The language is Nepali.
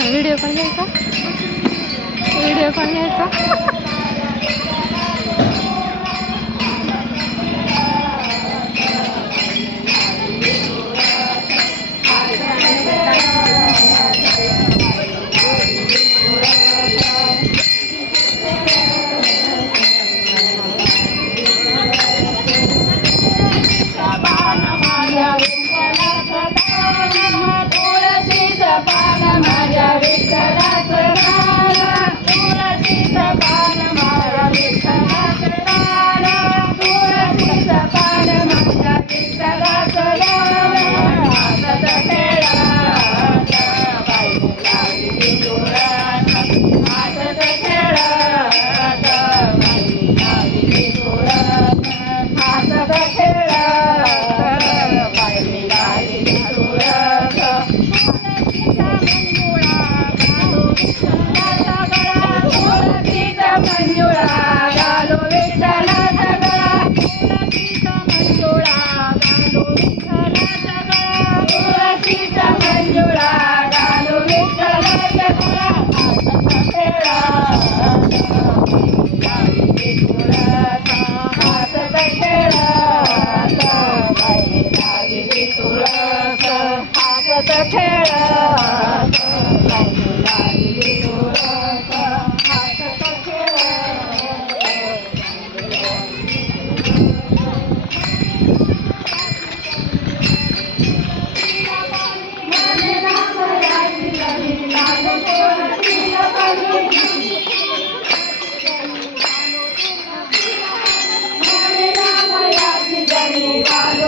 व्हिडिओ पण घ्यायचा व्हिडिओ पण घ्यायचा సదా సదా खेळ